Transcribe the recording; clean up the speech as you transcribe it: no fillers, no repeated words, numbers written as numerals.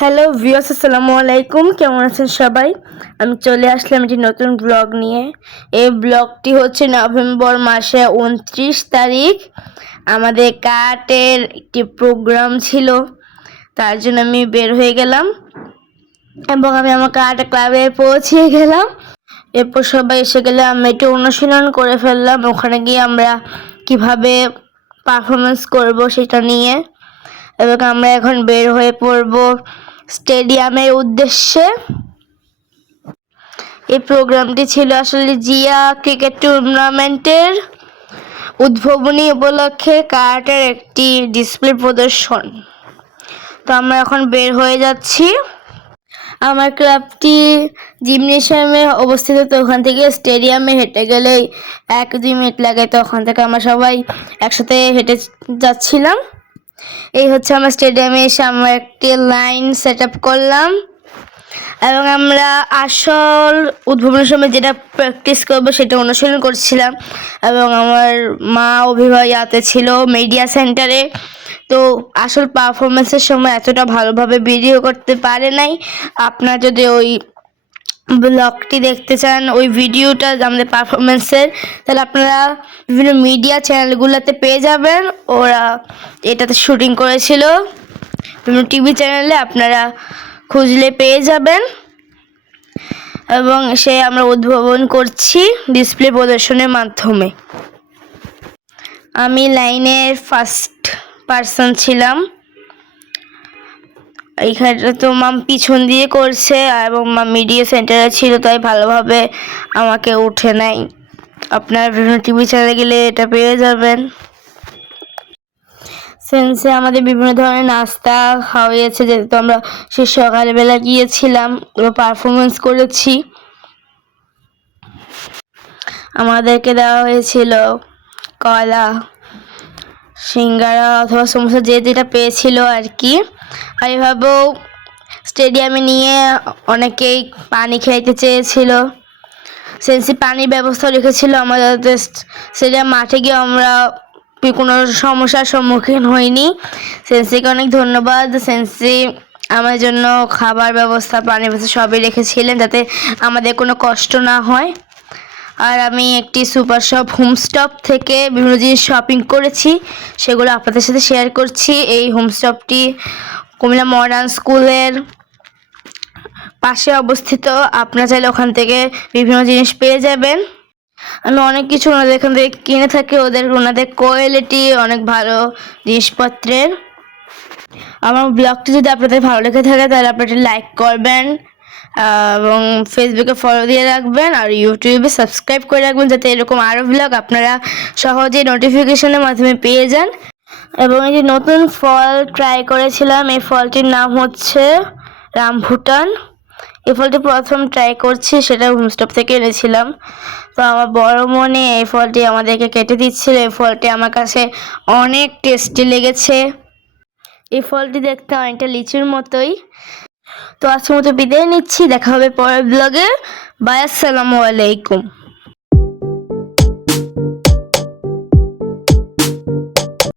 Hello viewers, আসসালামু আলাইকুম। কেমন আছেন সবাই? আমি চলে আসলাম একটি নতুন ব্লগ নিয়ে। এই ব্লগটি হচ্ছে নভেম্বর মাসে 29 তারিখ। আমাদের কার্টের একটি প্রোগ্রাম ছিল, তার জন্য আমি বের হয়ে গেলাম এবং আমি আমার কার্ট ক্লাবে পৌঁছে গেলাম। এরপর সবাই এসে গেলে আমি একটু অনুশীলন করে ফেললাম। ওখানে গিয়ে আমরা কিভাবে পারফরমেন্স করব সেটা নিয়ে, এবং আমরা এখন বের হয়ে পড়ব স্টেডিয়ামের উদ্দেশ্যে। এই প্রোগ্রামটি ছিল আসলে জিয়া ক্রিকেট টুর্নামেন্টের উদ্বোধনী উপলক্ষে কার্টের একটি ডিসপ্লে প্রদর্শন। তো আমরা এখন বের হয়ে যাচ্ছি। আমার ক্লাবটি জিমনেশিয়ামে অবস্থিত, তো ওখান থেকে স্টেডিয়ামে হেঁটে গেলেই 1-2 মিনিট লাগে। তো ওখান থেকে আমরা সবাই একসাথে হেঁটে যাচ্ছিলাম। এই হচ্ছে আমার স্টেডিয়ামে এসে আমরা একটি লাইন সেট আপ করলাম এবং আমরা আসল উদ্বোধনের সময় যেটা প্র্যাকটিস করবো সেটা অনুশীলন করছিলাম। এবং আমার মা অভিভাবক ছিল মিডিয়া সেন্টারে, তো আসল পারফরমেন্সের সময় এতটা ভালোভাবে ভিডিও করতে পারে নাই। আপনারা যদি ওই ব্লগটি দেখতে চান, ওই ভিডিওটা আমাদের পারফরমেন্সের, তাহলে আপনারা বিভিন্ন মিডিয়া চ্যানেলগুলোতে পেয়ে যাবেন। ওরা এটাতে শুটিং করেছিল, বিভিন্ন টিভি চ্যানেলে আপনারা খুঁজলে পেয়ে যাবেন। এবং সে আমরা উদ্ভাবন করছি ডিসপ্লে প্রদর্শনের মাধ্যমে। আমি লাইনের ফার্স্ট পার্সন ছিলাম। এইখানে তো মাম পিছন দিয়ে করছে এবং মাম মিডিয়া সেন্টারে ছিল, তাই ভালোভাবে আমাকে উঠে নাই। আপনার বিভিন্ন টিভি চ্যানেলে গেলে এটা পেয়ে যাবেন। সেন্সে আমাদের বিভিন্ন ধরনের নাস্তা খাওয়াইয়েছে, যেহেতু আমরা সে সকালবেলা গিয়েছিলাম, পারফরমেন্স করেছি। আমাদেরকে দেওয়া হয়েছিল কলা, সিঙ্গারা অথবা সমোসা, যে যেটা পেয়েছিল আর কি। আর এভাবেও স্টেডিয়ামে নিয়ে অনেকেই পানি খাইতে চেয়েছিল। সেন্সি পানির ব্যবস্থা রেখেছিল আমাদের স্টেডিয়াম মাঠে গিয়ে। আমরা কোনো সমস্যার সম্মুখীন হইনি। সেন্সিকে অনেক ধন্যবাদ। সেন্সি আমার জন্য খাবার ব্যবস্থা, পানির ব্যবস্থা সবই রেখেছিলেন, যাতে আমাদের কোনো কষ্ট না হয়। আর আমি একটি সুপার শপ হোমস্টপ থেকে বিভিন্ন জিনিস শপিং করেছি, সেগুলো আপনাদের সাথে শেয়ার করছি। এই হোমস্টপটি কুমিল্লা মডার্ন স্কুলের পাশে অবস্থিত। আপনারা চাইলে ওখান থেকে বিভিন্ন জিনিস পেয়ে যাবেন। আমি অনেক কিছু ওনাদের এখান থেকে কিনে থাকি। ওনাদের কোয়ালিটি অনেক ভালো জিনিসপত্রের। আমার ব্লগটি যদি আপনাদের ভালো লেগে থাকে তাহলে আপনারা লাইক করবেন এবং ফেসবুকে ফলো দিয়ে রাখবেন, আর ইউটিউবে সাবস্ক্রাইব করে রাখবেন, যাতে এরকম আরও ব্লগ আপনারা সহজে নোটিফিকেশনের মাধ্যমে পেয়ে যান। এবং এই যে নতুন ফল ট্রাই করেছিলাম, এই ফলটির নাম হচ্ছে রামভুটান। এই ফলটি প্রথম ট্রাই করছি, সেটা হোমস্টপ থেকে এনেছিলাম। তো আমার বড় মনে এই ফলটি আমাদেরকে কেটে দিচ্ছিল। এই ফলটি আমার কাছে অনেক টেস্টি লেগেছে। এই ফলটি দেখতে অনেকটা লিচুর মতোই। তো আজকের মতো বিদায় নিচ্ছি, দেখা হবে পরের ব্লগে। বাই, আসসালামু আলাইকুম।